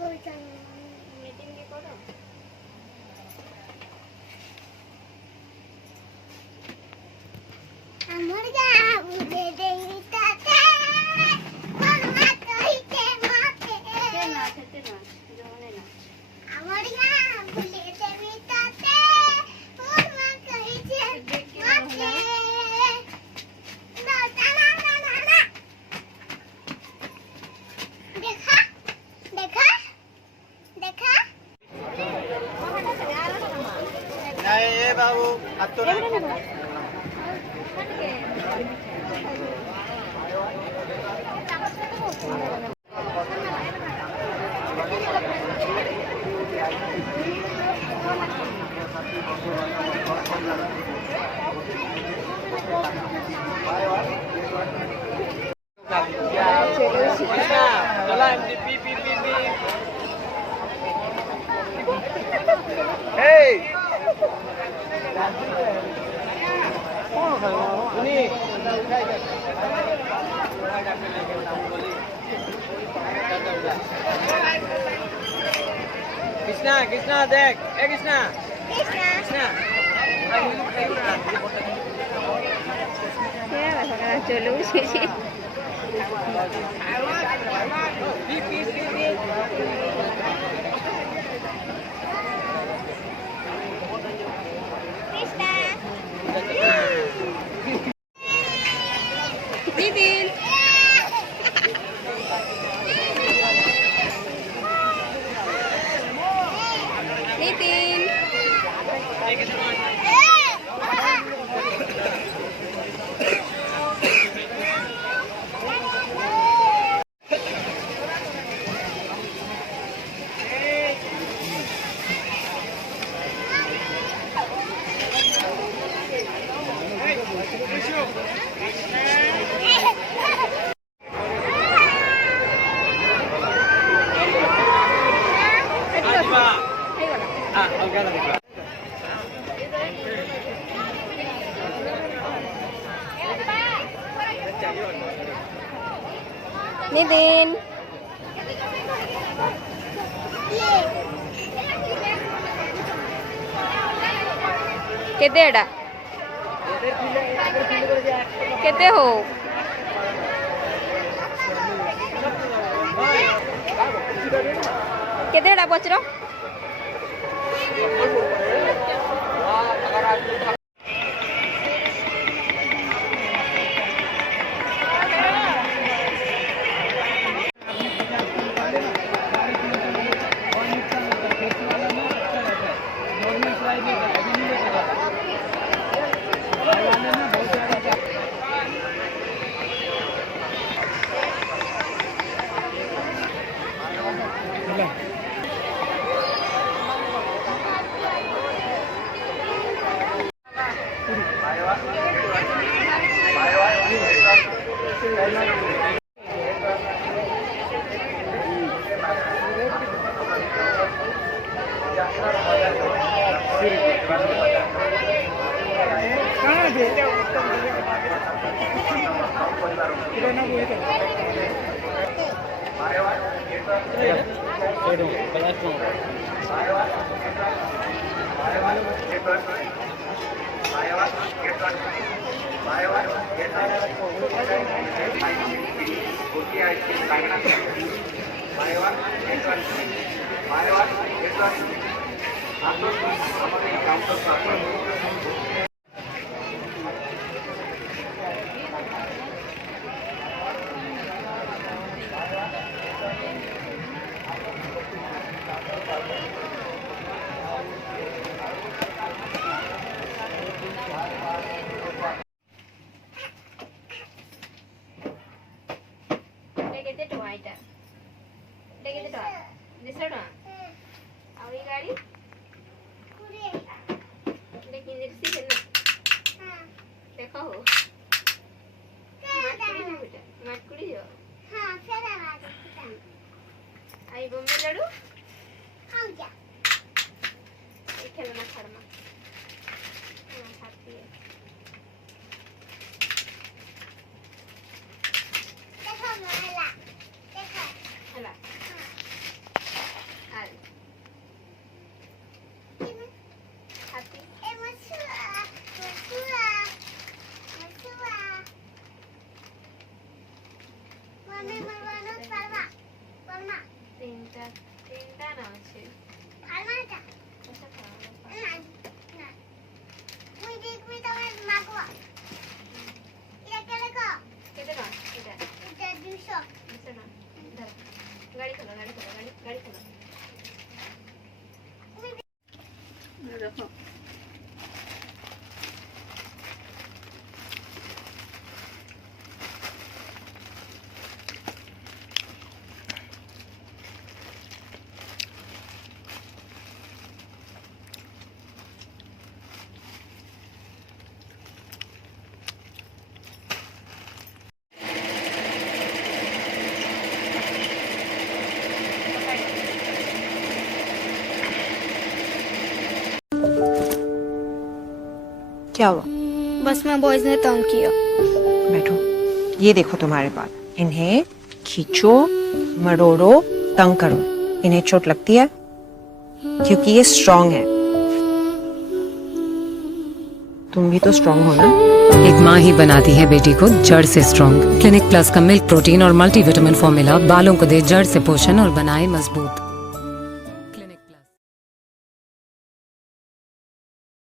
Meeting के करो हमर जा दे दे ताते मनवा कहिते माते ते ना जोने ना हमर जा भूले दे ताते मनवा कहिते माते ना ना देखा देखा देखा नहीं ये बाबू अब तो नहीं चला पी पी पी पी हे कृष्णा कृष्णा देख ए कृष्णा कृष्णा चलो Nitin. Nitin. Nitin. केते एडा केते हो केते एडा पचरो आई बम्बे लड़ू हाँ क्या ये खेलना खड़मा हाँ खाती है देखो मेला देखो हेला খালমা তিনটা না আছে খালমাটা আচ্ছা খাওয়া না না তুই দেখবি তোমার মাগো এটা কেলে কো কেটে না এটা 200 দিছে না ধর গাড়ি খোলো গাড়ি খোলো দেখো क्या हुआ? बस मैं बॉयज ने तंग किया बैठो। ये देखो तुम्हारे बाल, इन्हें खींचो, मरोड़ो, तंग करो। इन्हें चोट लगती है क्योंकि ये स्ट्रांग है। तुम भी तो स्ट्रांग हो ना? एक माँ ही बनाती है बेटी को जड़ से स्ट्रॉन्ग। क्लिनिक प्लस का मिल्क प्रोटीन और मल्टीविटामिन फॉर्मूला बालों को दे जड़ से पोषण और बनाए मजबूत।